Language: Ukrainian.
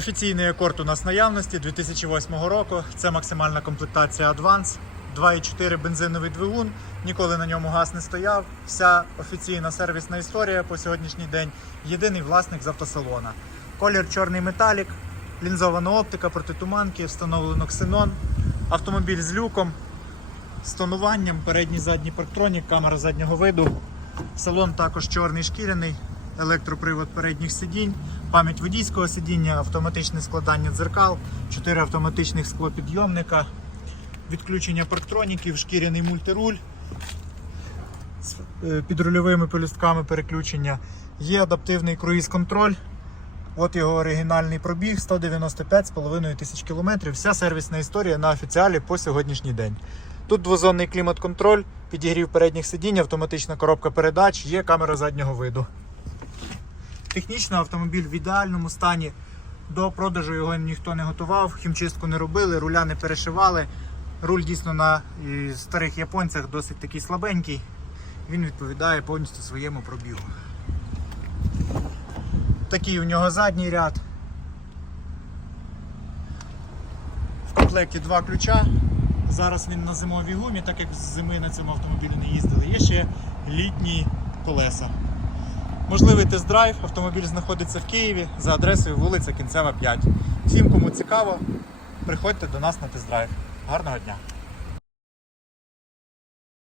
Офіційний акорд у нас наявності 2008 року. Це максимальна комплектація Advance. 2,4 бензиновий двигун, ніколи на ньому газ не стояв. Вся офіційна сервісна історія по сьогоднішній день. Єдиний власник з автосалона. Колір чорний металік, лінзована оптика, протитуманки, встановлено ксенон, автомобіль з люком, з тонуванням, передній задній парктронік, камера заднього виду. Салон також чорний шкіряний, електропривод передніх сидінь, пам'ять водійського сидіння, автоматичне складання дзеркал, 4 автоматичних склопідйомника, відключення парктроніків, шкіряний мультируль з е, підрульовими пелюстками переключення. Є адаптивний круїз-контроль. От його оригінальний пробіг 195,5 тисяч кілометрів. Вся сервісна історія на офіціалі по сьогоднішній день. Тут двозонний клімат-контроль, підігрів передніх сидінь, автоматична коробка передач, є камера заднього виду. Технічно автомобіль в ідеальному стані. До продажу його ніхто не готував, хімчистку не робили, руля не перешивали. Руль дійсно на старих японцях досить такий слабенький. Він відповідає повністю своєму пробігу. Такий у нього задній ряд. В комплекті два ключа. Зараз він на зимовій гумі, так як з зими на цьому автомобілі не їздили. Є ще літні колеса. Можливий тест-драйв. Автомобіль знаходиться в Києві за адресою вулиця Кінцева 5. Всім, кому цікаво, приходьте до нас на тест-драйв. Гарного дня!